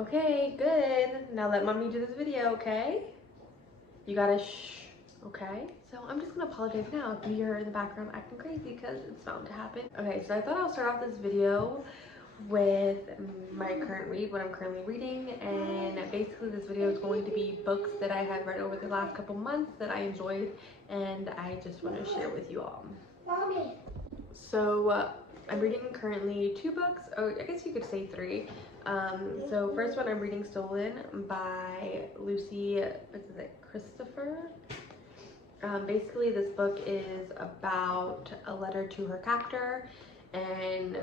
Okay, good. Now let mommy do this video, okay? You gotta shh, okay? So I'm just gonna apologize now if you hear her in the background acting crazy because it's bound to happen. Okay, so I thought I'll start off this video with my current read, what I'm currently reading, and basically this video is going to be books that I have read over the last couple months that I enjoyed, and I just want to share with you all. Mommy. So I'm reading currently 2 books, or I guess you could say 3. So first one I'm reading Stolen by Lucy, Christopher. Basically this book is about a letter to her captor, and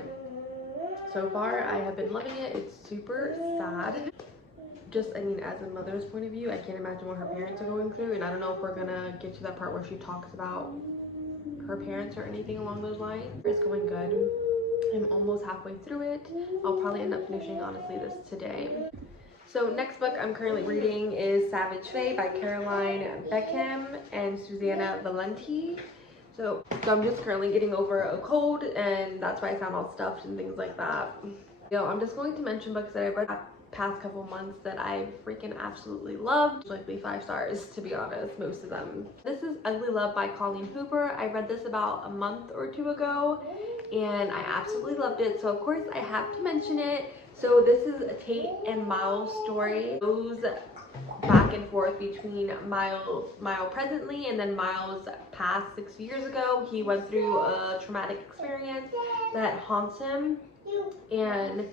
so far I have been loving it. It's super sad. Just, I mean, as a mother's point of view, I can't imagine what her parents are going through, and I don't know if we're gonna get to that part where she talks about her parents or anything along those lines. It's going good. I'm almost halfway through it. I'll probably end up finishing, honestly, this today. So next book I'm currently reading is Savage Fae by Caroline Beckham and Susanna Valenti. So I'm just currently getting over a cold, and that's why I sound all stuffed and things like that. I'm just going to mention books that I've read past couple months that I freaking absolutely loved. Likely 5 stars, to be honest, most of them. This is Ugly Love by Colleen Hoover. I read this about a month or 2 ago, and I absolutely loved it, so of course I have to mention it. So this is a Tate and Miles story. It goes back and forth between Miles presently and then Miles past 6 years ago. He went through a traumatic experience that haunts him, and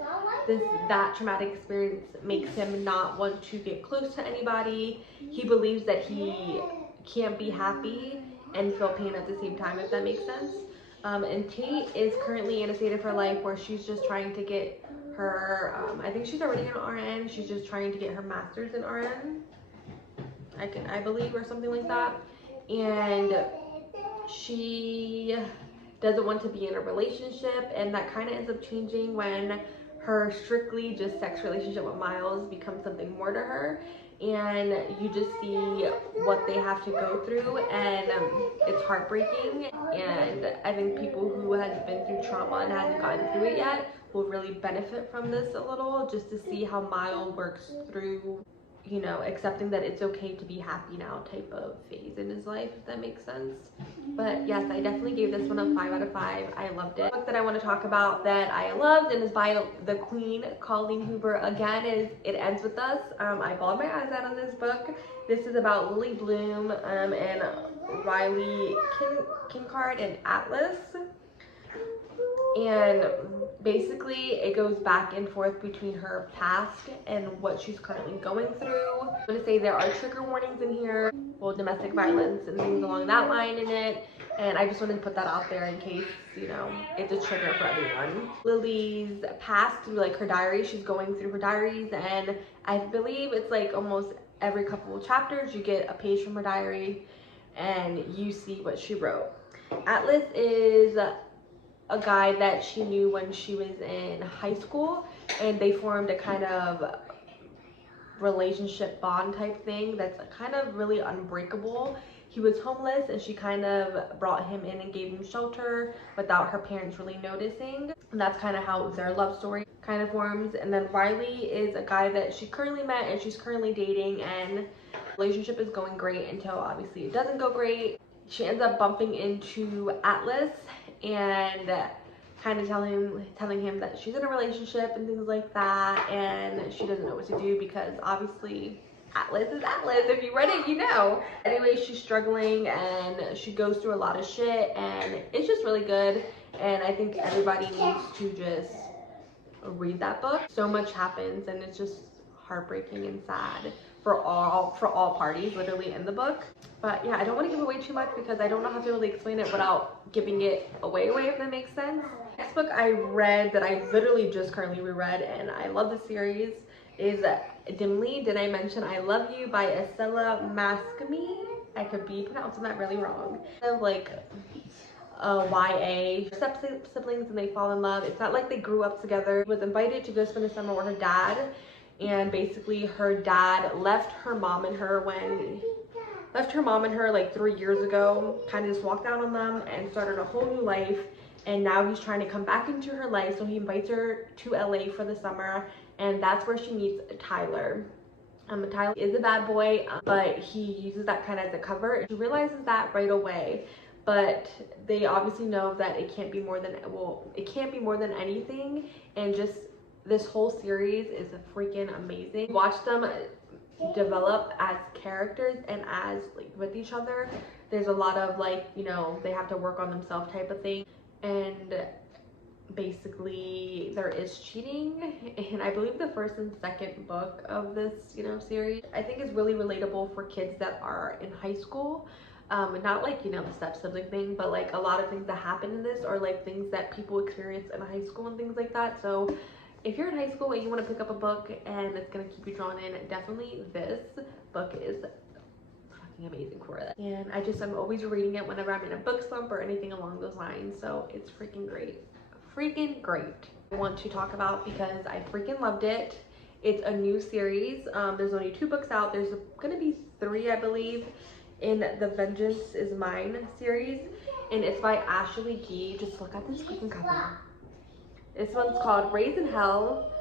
that traumatic experience makes him not want to get close to anybody. He believes that he can't be happy and feel pain at the same time, if that makes sense. And Tate is currently in a state of her life where she's just trying to get her, I think she's already an RN, she's just trying to get her master's in RN, I believe, or something like that. And she doesn't want to be in a relationship, and that kind of ends up changing when her strictly just sex relationship with Miles becomes something more to her, and you just see what they have to go through, and it's heartbreaking. And I think people who have been through trauma and haven't gotten through it yet will really benefit from this a little, just to see how Miles works through, you know, accepting that it's okay to be happy now type of phase in his life, if that makes sense. But yes, I definitely gave this one a 5 out of 5. I loved it. The book that I want to talk about that I loved and is by the Queen, Colleen Hoover, again, is It Ends With Us. I bawled my eyes out on this book. This is about Lily Bloom and Riley Kincard and Atlas. And basically it goes back and forth between her past and what she's currently going through. I'm going to say there are trigger warnings in here, well, domestic violence and things along that line in it, and I just wanted to put that out there in case, you know, it's a trigger for everyone. Lily's past, through like her diary, she's going through her diaries, and I believe it's like almost every couple of chapters you get a page from her diary and you see what she wrote. Atlas is a guy that she knew when she was in high school, and they formed a kind of relationship bond type thing that's kind of really unbreakable. He was homeless, and she kind of brought him in and gave him shelter without her parents really noticing, and that's kind of how their love story kind of forms. And then Riley is a guy that she currently met and she's currently dating, and the relationship is going great until obviously it doesn't go great. She ends up bumping into Atlas and kind of telling him that she's in a relationship and things like that, and she doesn't know what to do because obviously Atlas is Atlas. If you read it, you know. Anyway, she's struggling and she goes through a lot of shit, and it's just really good, and I think everybody needs to just read that book. So much happens, and it's just heartbreaking and sad for all parties literally in the book. But yeah, I don't want to give away too much because I don't know how to really explain it without giving it away, if that makes sense. Next book I read that I literally just currently reread, and I love the series, is Dimly Did I Mention I Love You by Estella Mascami. I could be pronouncing that really wrong. Kind of like YA siblings, and they fall in love. It's not like they grew up together. She was invited to go spend the summer with her dad, and basically her dad left her mom and her like 3 years ago, kind of just walked out on them and started a whole new life. And now he's trying to come back into her life, so he invites her to LA for the summer, and that's where she meets Tyler. Tyler is a bad boy, but he uses that kind of as a cover. She realizes that right away, but they obviously know that it can't be more than, well, it can't be more than anything, and just this whole series is freaking amazing. Watch them develop as characters and as like with each other. There's a lot of like, you know, they have to work on themselves type of thing, and basically there is cheating. And I believe the first and second book of this, you know, series, I think is really relatable for kids that are in high school. Not like, you know, the step sibling thing, but like a lot of things that happen in this are like things that people experience in high school and things like that. So if you're in high school and you want to pick up a book and it's going to keep you drawn in, definitely this book is fucking amazing for that. And I'm always reading it whenever I'm in a book slump or anything along those lines. So it's freaking great. Freaking great. I want to talk about because I freaking loved it. It's a new series. There's only 2 books out. There's gonna be 3, I believe, in the Vengeance is Mine series, and it's by Ashley Gee. Just look at this freaking cover. This one's called Raised in Hell,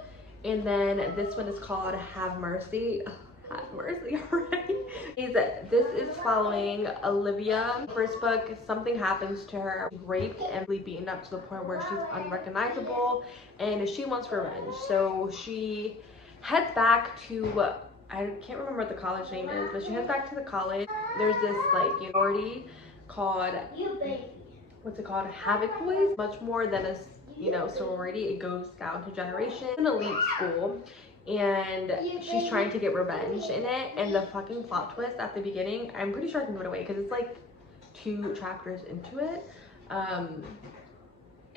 and then this one is called Have Mercy. Have mercy already. This is following Olivia. First book, something happens to her, raped and beaten up to the point where she's unrecognizable, and she wants revenge. So she heads back to, I can't remember what the college name is, but she heads back to the college. There's this like party called, what's it called, Havoc Boys. Much more than a, you know, sorority. It goes down to generation. An elite school, and she's trying to get revenge in it. And the fucking plot twist at the beginning, I'm pretty sure I can give it away because it's like 2 chapters into it.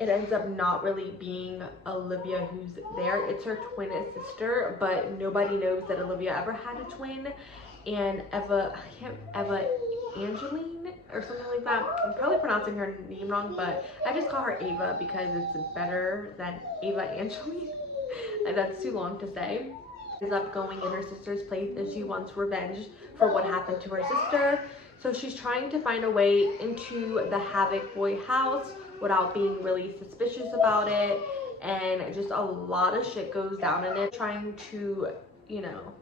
It ends up not really being Olivia who's there. It's her twin sister, but nobody knows that Olivia ever had a twin. And Eva Angeline or something like that. I'm probably pronouncing her name wrong, but I just call her Ava because it's better than Eva Angeline. And that's too long to say. Ends up going in her sister's place, and she wants revenge for what happened to her sister. So she's trying to find a way into the Havoc Boy house without being really suspicious about it, and just a lot of shit goes down in it. Trying to, you know,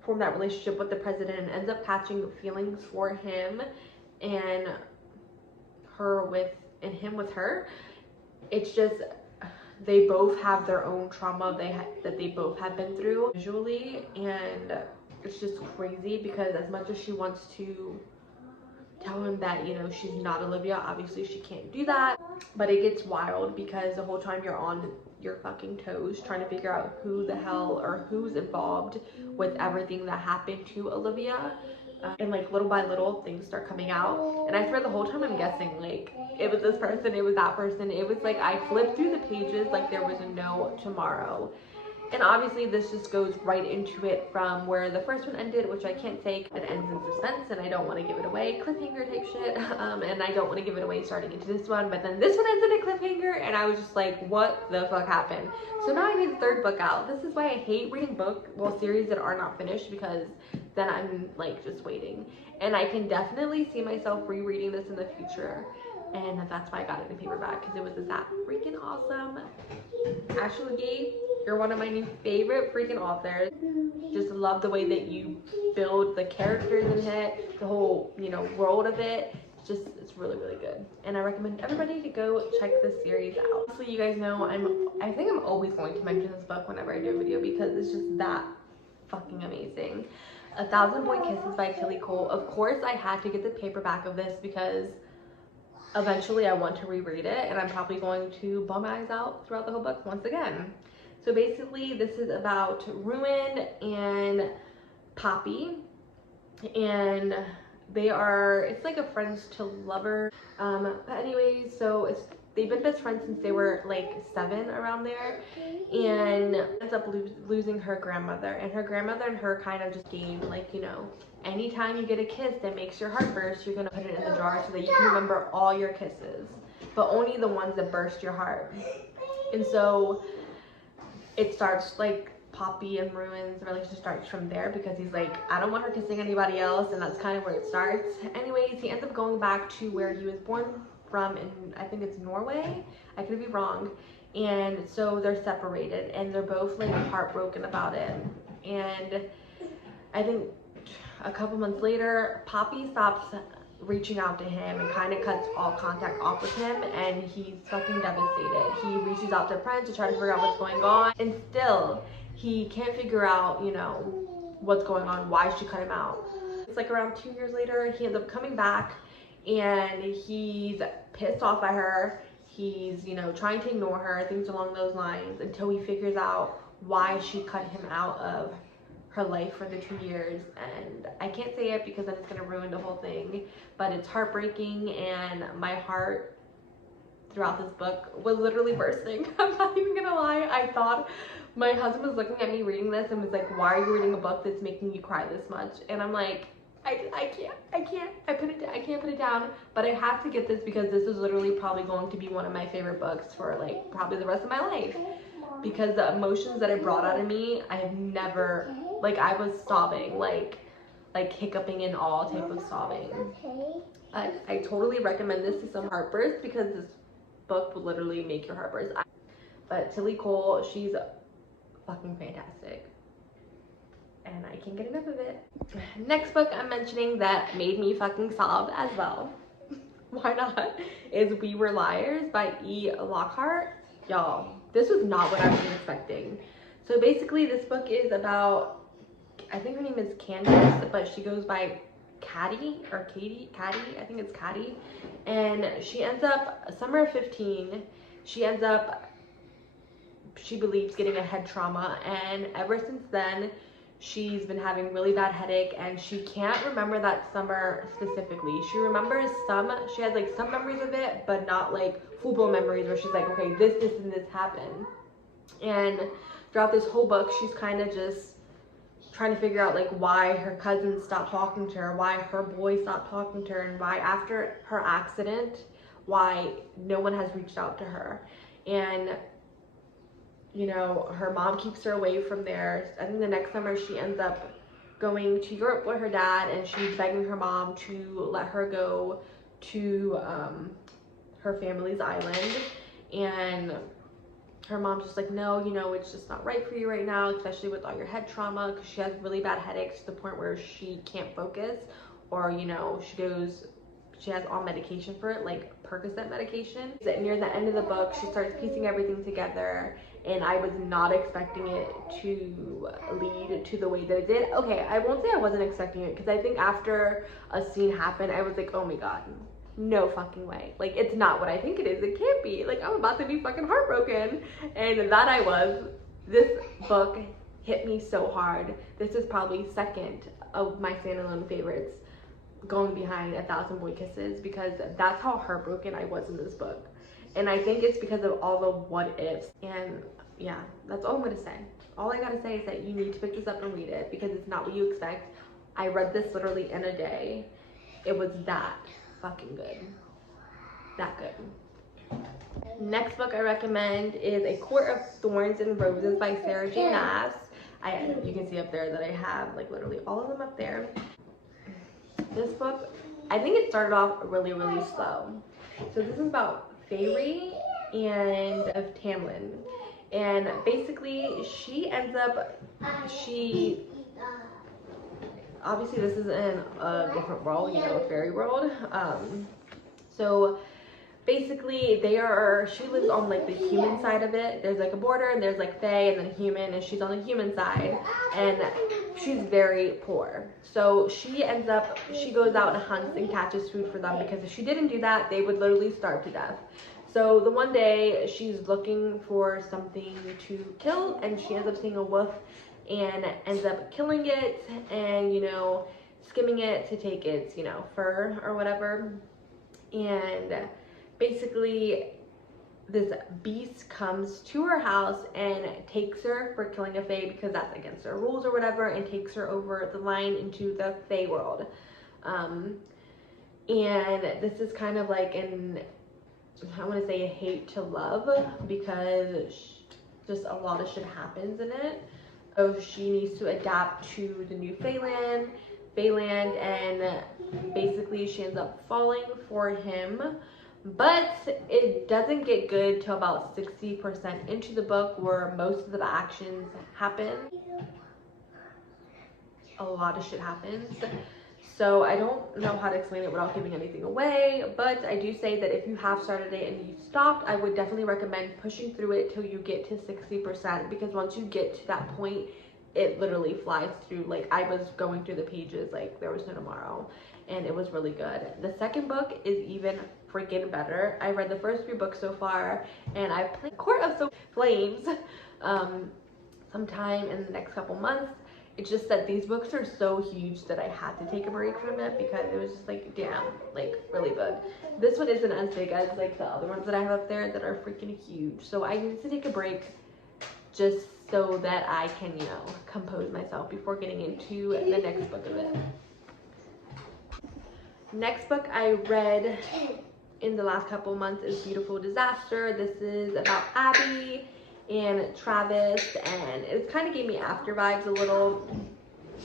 form that relationship with the president, and ends up catching feelings for him, and him with her. It's just, they both have their own trauma that they both have been through visually, and it's just crazy because as much as she wants to tell him that, you know, she's not Olivia, obviously she can't do that, but it gets wild because the whole time you're on your fucking toes trying to figure out who the hell or who's involved with everything that happened to Olivia. And like little by little things start coming out, and I swear the whole time I'm guessing like it was this person, it was that person. It was like I flipped through the pages like there was no tomorrow. And obviously this just goes right into it from where the first one ended, which I can't say. It ends in suspense and I don't want to give it away, cliffhanger type shit. And I don't want to give it away starting into this one, but then this one ends in a cliffhanger and I was just like, what the fuck happened? So now I need the 3rd book out. This is why I hate reading series that are not finished, because then I'm like just waiting. And I can definitely see myself rereading this in the future. And that's why I got it in paperback, because it was that freaking awesome. Ashley Gee, you're one of my new favorite freaking authors. Just love the way that you build the characters in it, the whole, you know, world of it. It's really, really good. And I recommend everybody to go check this series out. So you guys know I think I'm always going to mention this book whenever I do a video because it's just that fucking amazing. 1,000 Boy Kisses by Tilly Cole. Of course I had to get the paperback of this because eventually I want to reread it, and I'm probably going to bawl my eyes out throughout the whole book once again. So basically this is about Ruin and Poppy, and it's like a friends to lover. But anyways, so they've been best friends since they were like 7, around there, and ends up losing her grandmother, and her grandmother and her kind of just game, like, you know, anytime you get a kiss that makes your heart burst, you're gonna put it in the jar so that you can remember all your kisses, but only the ones that burst your heart. And so it starts like Poppy and Ruin's relationship starts from there, because he's like, I don't want her kissing anybody else, and that's kind of where it starts. Anyways, he ends up going back to where he was born from, in I think it's Norway, I could be wrong, and so they're separated, and they're both like heartbroken about it. And I think a couple months later, Poppy stops reaching out to him and kind of cuts all contact off with him, and he's fucking devastated. He reaches out to friends to try to figure out what's going on, and still he can't figure out, you know, what's going on, why she cut him out. It's like around 2 years later, he ends up coming back, and he's pissed off at her. He's, you know, trying to ignore her, things along those lines, until he figures out why she cut him out of her life for the 2 years. And I can't say it because then it's gonna ruin the whole thing, but it's heartbreaking, and my heart throughout this book was literally bursting. I'm not even gonna lie. I thought my husband was looking at me reading this and was like, why are you reading a book that's making you cry this much? And I'm like, I can't put it down, but I have to get this because this is literally probably going to be one of my favorite books for like probably the rest of my life, because the emotions that it brought out of me, I have never, like, I was sobbing, like hiccuping and all type of sobbing. I totally recommend this to some heartbursts, because this book will literally make your heart burst. But Tilly Cole, she's fucking fantastic, and I can't get enough of it. Next book I'm mentioning that made me fucking sob as well, why not, is We Were Liars by E. Lockhart. Y'all, this was not what I was expecting. So basically this book is about, I think her name is Candace, but she goes by Caddy or Katie, I think it's Caddy. And she ends up, summer of 15, she ends up, she believes, getting a head trauma, and ever since then she's been having really bad headache, and she can't remember that summer specifically. She remembers she has like some memories of it, but not like full-blown memories where she's like, okay, this and this happened. And throughout this whole book, she's kind of just trying to figure out like why her cousins stopped talking to her, why her boy stopped talking to her, and why after her accident, why no one has reached out to her. And you know, her mom keeps her away from there. I think the next summer she ends up going to Europe with her dad, and she's begging her mom to let her go to her family's island. And her mom's just like, no, you know, it's just not right for you right now, especially with all your head trauma, because she has really bad headaches to the point where she can't focus, or, you know, she has all medication for it, like Percocet medication. Near the end of the book, she starts piecing everything together, and I was not expecting it to lead to the way that it did. Okay, I won't say I wasn't expecting it, because I think after a scene happened, I was like, oh my god, no fucking way. Like, it's not what I think it is. It can't be. Like, I'm about to be fucking heartbroken. And that I was. This book hit me so hard. This is probably second of my standalone favorites, going behind 1,000 Boy Kisses, because that's how heartbroken I was in this book. And I think it's because of all the what ifs. And yeah, that's all I'm gonna say. All I gotta say is that you need to pick this up and read it, because it's not what you expect. I read this literally in a day. It was that fucking good. That good. Next book I recommend is A Court of Thorns and Roses by Sarah J. Maas. You can see up there that I have like literally all of them up there. This book, I think it started off really slow. So this is about Fairy and of Tamlin, and basically she ends up, obviously this is in a different world, you know, a fairy world. So basically she lives on like the human side of it. There's like a border, and there's like fae and then human, and she's on the human side, and she's very poor. So she goes out and hunts and catches food for them, because if she didn't do that, they would literally starve to death. So the one day she's looking for something to kill, and she ends up seeing a wolf and ends up killing it, and, you know, skimming it to take its, you know, fur or whatever. And basically this beast comes to her house and takes her for killing a fae, because that's against her rules or whatever, and takes her over the line into the fae world. And this is kind of like I want to say a hate to love, because just a lot of shit happens in it. So she needs to adapt to the new Feyland, and basically she ends up falling for him, but it doesn't get good till about 60% into the book, where most of the actions happen. A lot of shit happens. So I don't know how to explain it without giving anything away, but I do say that if you have started it and you stopped, I would definitely recommend pushing through it till you get to 60%, because once you get to that point, it literally flies through. Like, I was going through the pages like there was no tomorrow, and it was really good. The second book is even freaking better. I read the first 3 books so far, and I played Court of So Flames sometime in the next couple months. It's just that these books are so huge that I had to take a break from it, because it was just like, damn, like really big. This one isn't as big as like the other ones that I have up there that are freaking huge. So I need to take a break just so that I can, you know, compose myself before getting into the next book of it. Next book I read in the last couple months is Beautiful Disaster. This is about Abby and Travis, and it kind of gave me After vibes a little.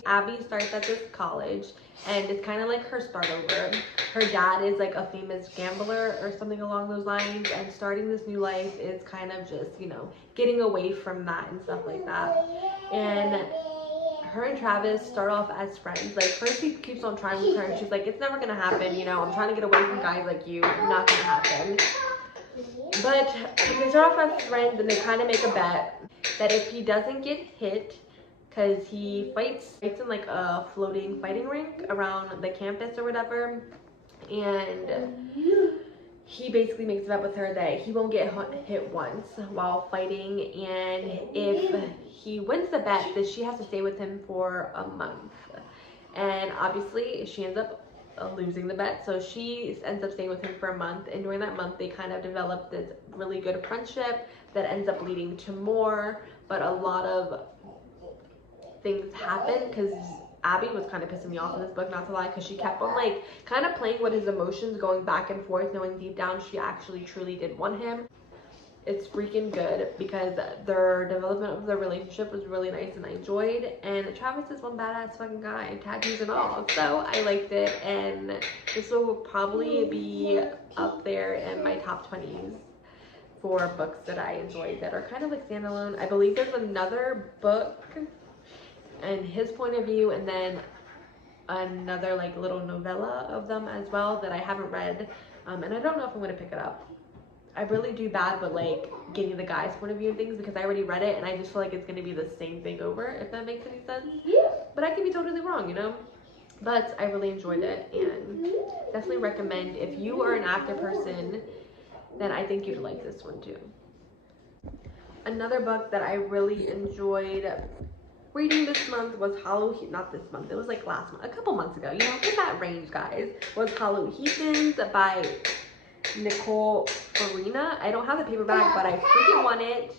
Abby starts at this college, and it's kind of like her start over. Her dad is like a famous gambler or something along those lines, and starting this new life is kind of just, you know, getting away from that and stuff like that. And her and Travis start off as friends. Like, first he keeps on trying with her, and she's like, it's never gonna happen, you know, I'm trying to get away from guys like you, not gonna happen. But they start off as friends, and they kind of make a bet that if he doesn't get hit, because he fights in like a floating fighting rink around the campus or whatever, and he basically makes a bet with her that he won't get hit once while fighting, and if he wins the bet, then she has to stay with him for a month. And obviously she ends up losing the bet, so she ends up staying with him for a month, and during that month they kind of develop this really good friendship that ends up leading to more. But a lot of things happen, because Abby was kind of pissing me off in this book, not to lie, because she kept on like kind of playing with his emotions, going back and forth, knowing deep down she actually truly did want him. It's freaking good, because their development of their relationship was really nice and I enjoyed. And Travis is one badass fucking guy, tattoos and all, so I liked it. And this will probably be up there in my top 20s for books that I enjoyed that are kind of like standalone. I believe there's another book and his point of view, and then another like little novella of them as well that I haven't read, and I don't know if I'm going to pick it up. I really do bad with like getting the guy's point of view and things, because I already read it and I just feel like it's going to be the same thing over, if that makes any sense. But I could be totally wrong, you know. But I really enjoyed it, and definitely recommend. If you are an actor person, then I think you'd like this one too. Another book that I really enjoyed reading this month was not this month, it was like last month, a couple months ago, you know, in that range, guys, was Hollow Heathens by Nicole Farina. I don't have the paperback, but I freaking want it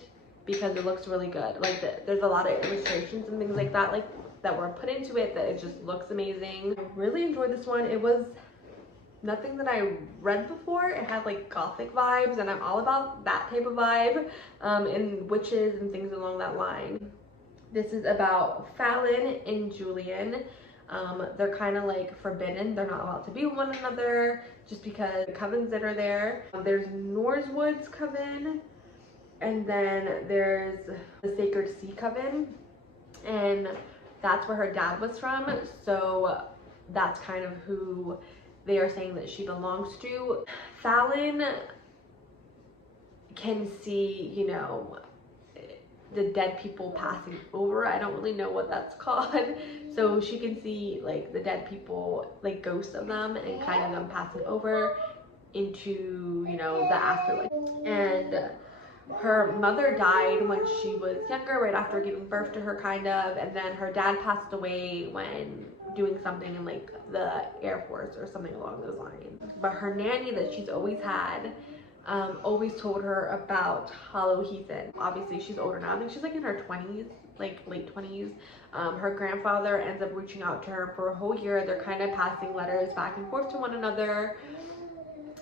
because it looks really good. Like, there's a lot of illustrations and things like that, like that were put into it, that it just looks amazing. I really enjoyed this one. It was nothing that I read before. It had like gothic vibes, and I'm all about that type of vibe, and witches and things along that line. This is about Fallon and Julian. They're kind of like forbidden. They're not allowed to be with one another just because the covens that are there. There's Norsewood's coven, and then there's the Sacred Sea coven, and that's where her dad was from. So that's kind of who they are saying that she belongs to. Fallon can see, you know, the dead people passing over. I don't really know what that's called. So she can see like the dead people, like ghosts of them, and kind of them passing over into, you know, the afterlife. And her mother died when she was younger, right after giving birth to her, kind of, and then her dad passed away when doing something in like the Air Force or something along those lines. But her nanny that she's always had always told her about Hollow Heathen. Obviously she's older now. I think she's like in her 20s, like late 20s. Her grandfather ends up reaching out to her for a whole year. They're kind of passing letters back and forth to one another,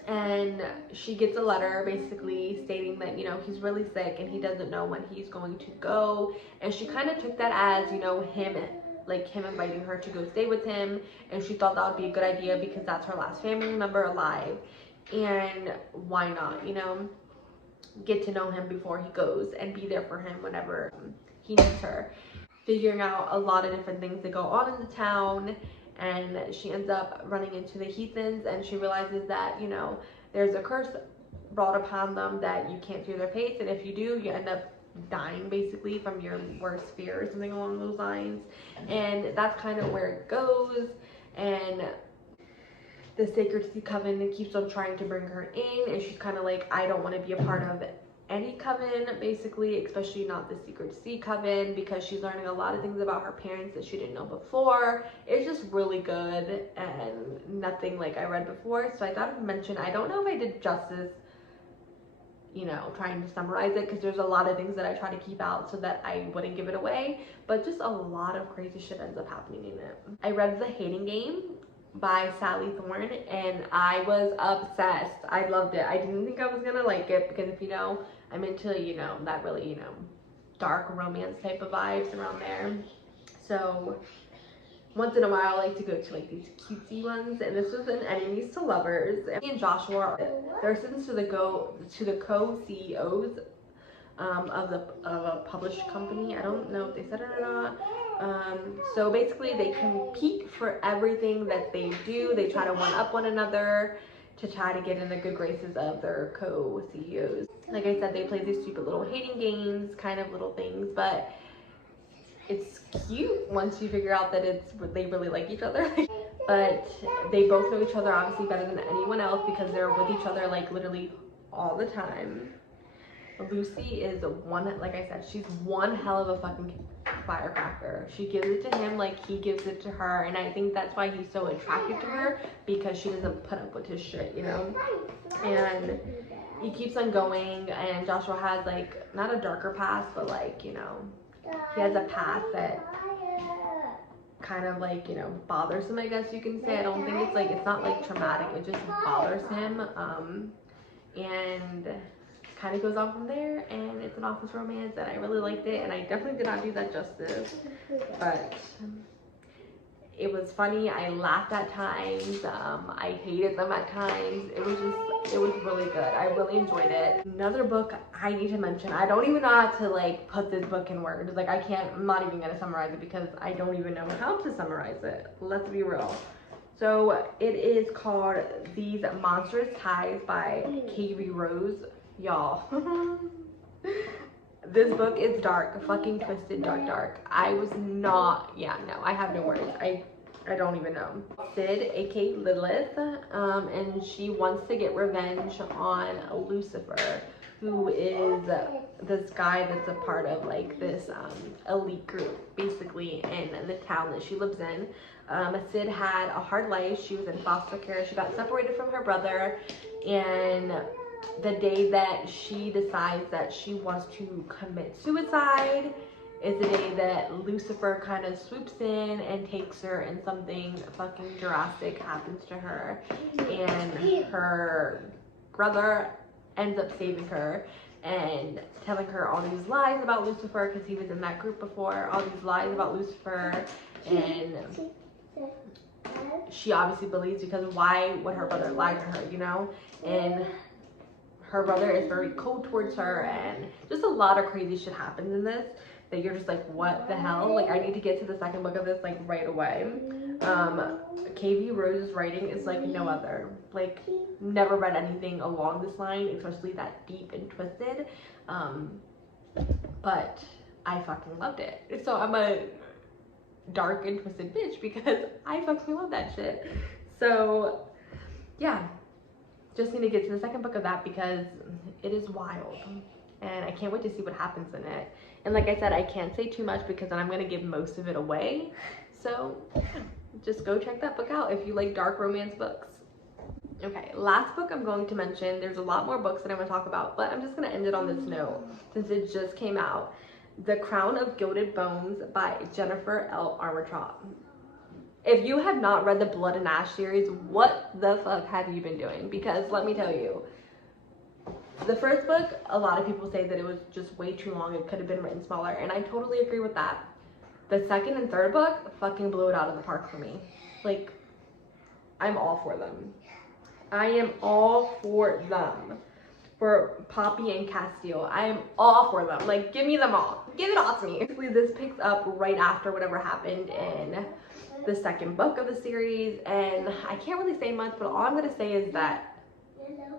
and she gets a letter basically stating that, you know, he's really sick and he doesn't know when he's going to go. And she kind of took that as, you know, him inviting her to go stay with him, and she thought that would be a good idea because that's her last family member alive. and why not, you know, get to know him before he goes and be there for him whenever he needs her. Figuring out a lot of different things that go on in the town, and she ends up running into the heathens, and she realizes that, you know, there's a curse brought upon them that you can't see their face, and if you do, you end up dying basically from your worst fear or something along those lines. And that's kind of where it goes, and the Sacred Sea Coven keeps on trying to bring her in, and she's kind of like, I don't want to be a part of any coven, basically, especially not the Secret Sea Coven, because she's learning a lot of things about her parents that she didn't know before. It's just really good and nothing like I read before, so I thought I'd mention. I don't know if I did justice, you know, trying to summarize it, because there's a lot of things that I try to keep out so that I wouldn't give it away, but just a lot of crazy shit ends up happening in it. I read The Hating Game by Sally Thorne, and I was obsessed. I loved it. I didn't think I was gonna like it, because if you know, I'm into, you know, that really, you know, dark romance type of vibes around there. So once in a while I like to go to like these cutesy ones, and this was an Enemies to Lovers. Me and Joshua, they're assistants to the co-CEOs of a published company. I don't know if they said it or not. So basically they compete for everything that they do. They try to one up one another to try to get in the good graces of their co-CEOs. Like I said, they play these stupid little hating games, kind of little things, but it's cute once you figure out that they really like each other. But they both know each other obviously better than anyone else, because they're with each other like literally all the time. Lucy is like I said, she's one hell of a fucking firecracker. She gives it to him like he gives it to her, and I think that's why he's so attracted to her, because she doesn't put up with his shit, you know. And he keeps on going, and Joshua has like not a darker past, but like, you know, he has a past that kind of like, you know, bothers him, I guess you can say. I don't think it's like, it's not like traumatic, it just bothers him, and kind of goes on from there. And it's an office romance, and I really liked it, and I definitely did not do that justice, but it was funny. I laughed at times, I hated them at times. It was really good. I really enjoyed it. Another book I need to mention, I don't even know how to like put this book in words. Like I'm not even gonna summarize it, because I don't even know how to summarize it. Let's be real. So it is called These Monstrous Ties by K.V. Rose. Y'all, this book is dark, fucking twisted, dark. I was not, yeah, no, I have no words. I don't even know. Sid, aka Lilith, and she wants to get revenge on Lucifer, who is this guy that's a part of like this elite group, basically, in the town that she lives in. Sid had a hard life. She was in foster care. She got separated from her brother, and the day that she decides that she wants to commit suicide is the day that Lucifer kind of swoops in and takes her, and something fucking drastic happens to her, and her brother ends up saving her and telling her all these lies about Lucifer, because he was in that group before, all these lies about Lucifer, and she obviously believes, because why would her brother lie to her, you know? And her brother is very cold towards her, and just a lot of crazy shit happens in this that you're just like, what the hell? Like, I need to get to the second book of this like right away. K.V. Rose's writing is like no other. Like, never read anything along this line, especially that deep and twisted. But I fucking loved it. So I'm a dark and twisted bitch, because I fucking love that shit. So yeah, just need to get to the second book of that, because it is wild, and I can't wait to see what happens in it. And like I said, I can't say too much, because then I'm going to give most of it away. So yeah, just go check that book out if you like dark romance books. Okay, last book I'm going to mention, there's a lot more books that I'm going to talk about, but I'm just going to end it on this note since it just came out. The Crown of Gilded Bones by Jennifer L. Armentrout. If you have not read the Blood and Ash series, what the fuck have you been doing? Because let me tell you, the first book, a lot of people say that it was just way too long. It could have been written smaller, and I totally agree with that. The second and third book fucking blew it out of the park for me. Like, I'm all for them. I am all for them. For Poppy and Castile. I am all for them. Like, give me them all. Give it all to me. Basically, this picks up right after whatever happened in the second book of the series. And I can't really say much, but all I'm going to say is that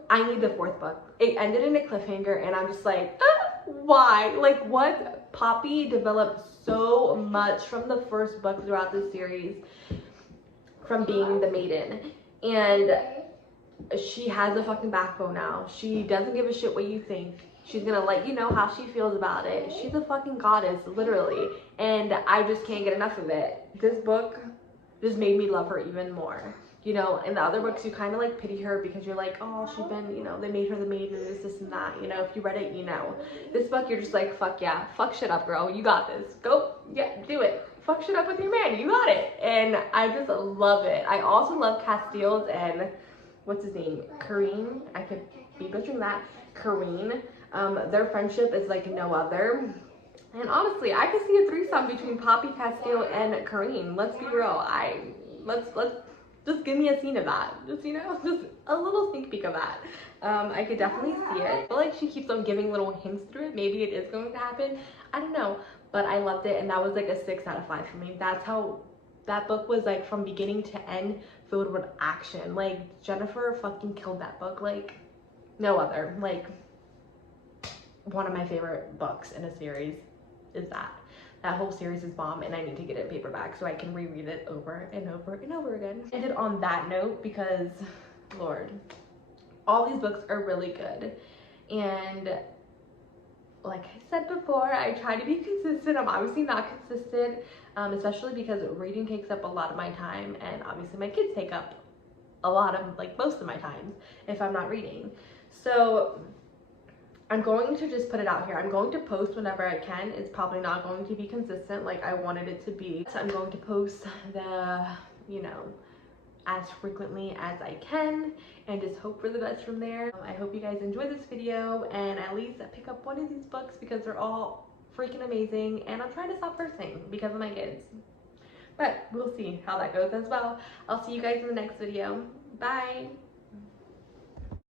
I need the fourth book. It ended in a cliffhanger, and I'm just like, why? Like, what? Poppy developed so much from the first book throughout the series, from being the maiden. And she has a fucking backbone now. She doesn't give a shit what you think. She's gonna let you know how she feels about it. She's a fucking goddess, literally. And I just can't get enough of it. This book just made me love her even more. You know, in the other books, you kind of like pity her because you're like, oh, she's been, you know, they made her the maiden and this and that. You know, if you read it, you know. This book, you're just like, fuck yeah, fuck shit up, girl. You got this. Go, yeah, do it. Fuck shit up with your man. You got it. And I just love it. I also love Castile's and what's his name? Kareen. I could be butchering that. Kareen. Their friendship is like no other. And honestly, I could see a threesome between Poppy, Castile, and Kareen. Let's be real. Let's just give me a scene of that. Just, you know, just a little sneak peek of that. I could definitely see it. I feel like she keeps on giving little hints through it. Maybe it is going to happen. I don't know. But I loved it, and that was like a 6 out of 5 for me. That's how that book was, like, from beginning to end, filled with action. Like, Jennifer fucking killed that book like no other. Like, one of my favorite books in a series is that. That whole series is bomb, and I need to get it in paperback so I can reread it over and over and over again. I ended on that note because, Lord, all these books are really good. And like I said before, I try to be consistent. I'm obviously not consistent, especially because reading takes up a lot of my time, and obviously my kids take up a lot of, like, most of my time if I'm not reading. So I'm going to just put it out here. I'm going to post whenever I can. It's probably not going to be consistent like I wanted it to be. So I'm going to post the, you know, as frequently as I can and just hope for the best from there. I hope you guys enjoyed this video and at least pick up one of these books because they're all freaking amazing, and I'm trying to stop cursing because of my kids. But we'll see how that goes as well. I'll see you guys in the next video. Bye.